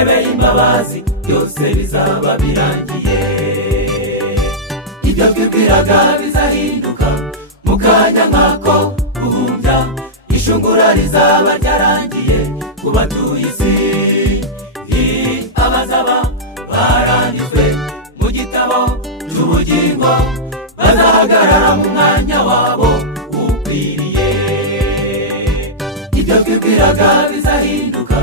ntebe y'imbabazi byose bizaba birangiye. Ibyo twibwiraga bizahinduka mu kanya nk'ako guhumbya, ishungura rizaba ryarangiye ku batuye isi. Abazaba baranditswe mu gitabo cy'ubugingo bazahagarara mu mwanya wabo ukwiriye. Ibyo twibwiraga bizahinduka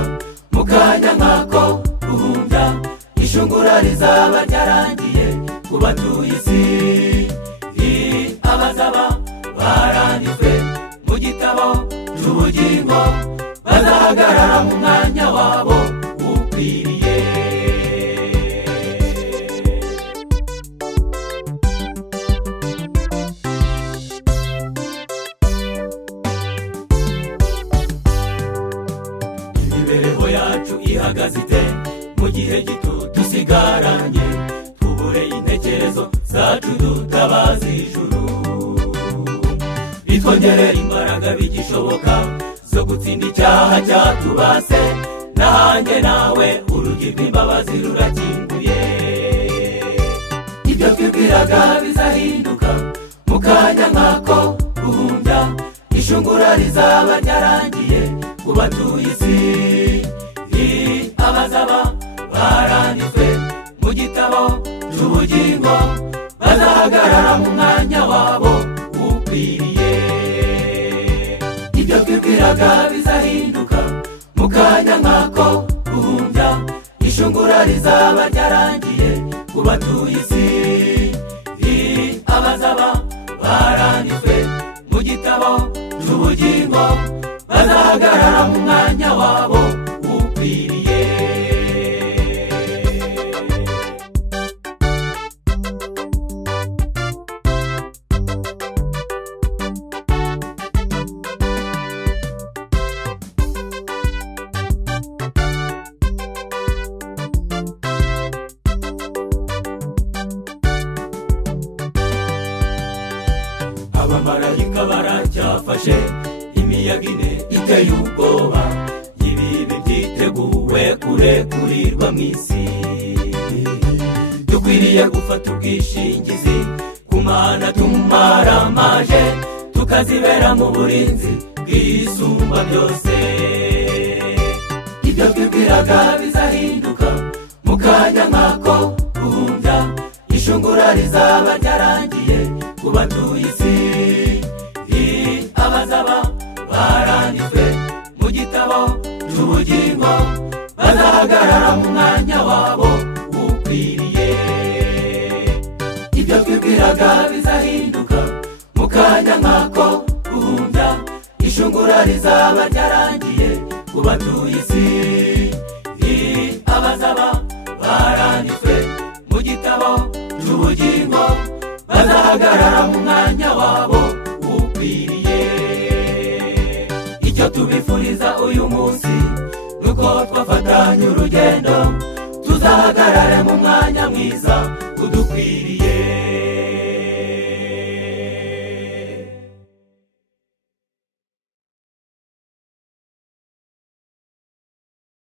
mu kanya nk'ako guhumbya, ishungura rizaba ryarangiye ku batuye isi. Abazaba baranditswe mu gitabo cy'ubugingo bazahagarara mu mwanya wabo ukwiriye. Imibereho yacu ihagaze ite mu gihe gito dusigaranye? Tubure intekerezo zacu dutabaza ijuru, bitwongerera imbaraga bigishoboka zo gutsinda icyaha cyatubase. Nanjye nawe urugi rw'imbabazi rurakinguye. Ibyo twibwiraga bizahinduka mu kanya nk'ako guhumbya, ishungura rizaba ryarangiye ku batuye isi. Abazaba baranditswe mu gitabo cy'ubugingo bazahagarara mu mwanya wabo ukwiriye. Ibyo twibwiraga bizahinduka mu kanya nk'ako guhumbya, ishungura rizaba ryarangiye ku batuye isi. Abazaba baranditswe mu gitabo cy'ubugingo bazahagarara mu mwanya wabo ukwiriye. Abamarayika baracyafashe imiyaga ine iteye ubwoba, ibibi byiteguwe kurekurirwa mu isi. Dukwiriye gufata ubwishingizi ku Mana tumaramaje, tukazibera mu burinzi bw'isumba byose. Ibyo twibwiraga bizahinduka mu kanya nk'ako guhumbya, ishungura rizaba ryarangiye ku batuye isi. Abazaba baranditswe mu gitabo cy'ubugingo bazahagarara mu mwanya wabo ukwiriye. Ibyo twibwiraga bizahinduka mu kanya nk'ako guhumbya, ishungura rizaba ryarangiye ku batuye isi. Abazaba baranditswe mu gitabo cy'ubugingo bazahagarara mu mwanya wabo ukwiriye. Icyo tubifuriza uyu munsi nuko twafatanya urugendo, tuzahagarare mu mwanya mwiza udukwiriye.